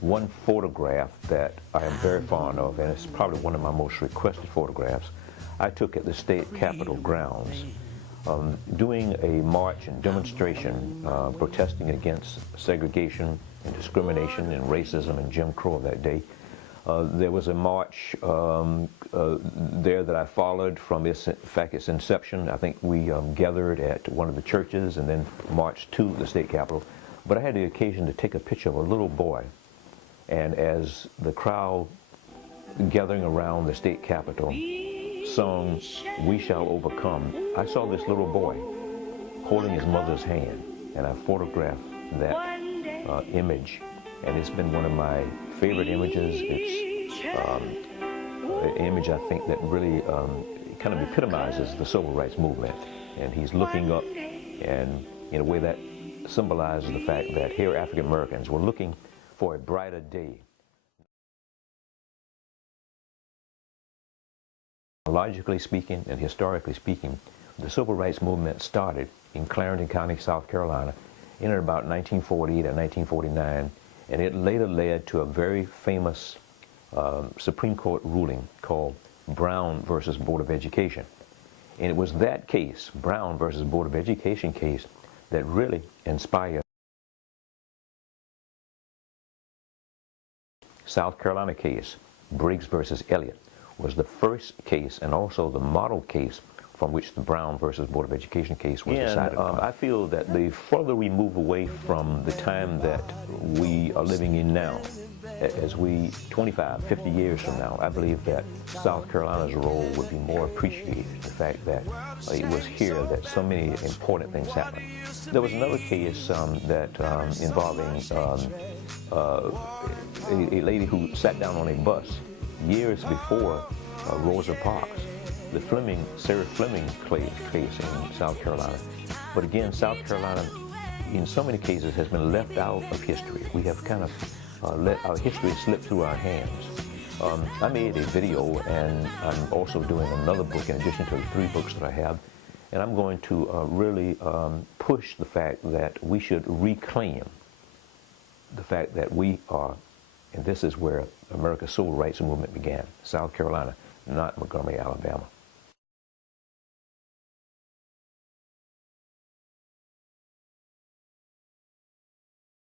one photograph that I am very fond of, and it's probably one of my most requested photographs, I took at the state capitol grounds doing a march and demonstration protesting against segregation and discrimination and racism and Jim Crow of that day. There was a march there that I followed from its inception. I think we gathered at one of the churches and then marched to the state capitol. But I had the occasion to take a picture of a little boy. And as the crowd gathering around the state capitol sung, "We Shall Overcome," I saw this little boy holding his mother's hand, and I photographed that image, and it's been one of my favorite images. It's an image I think that really kind of epitomizes the civil rights movement, and he's looking up, and in a way that symbolizes the fact that here African Americans were looking for a brighter day. Logically speaking and historically speaking, the civil rights movement started in Clarendon County, South Carolina, in about 1948 and 1949, and it later led to a very famous Supreme Court ruling called Brown versus Board of Education. And it was that case, Brown versus Board of Education case, that really inspired South Carolina case, Briggs versus Elliott, was the first case and also the model case from which the Brown versus Board of Education case was decided upon. I feel that the further we move away from the time that we are living in now, as we 25, 50 years from now, I believe that South Carolina's role would be more appreciated. The fact that it was here that so many important things happened. There was another case involving a lady who sat down on a bus years before Rosa Parks, the Sarah Fleming case in South Carolina. But again, South Carolina, in so many cases, has been left out of history. We have kind of let our history slip through our hands. I made a video, and I'm also doing another book in addition to the 3 books that I have, and I'm going to really push the fact that we should reclaim the fact that we are, and this is where America's civil rights movement began, South Carolina, not Montgomery, Alabama.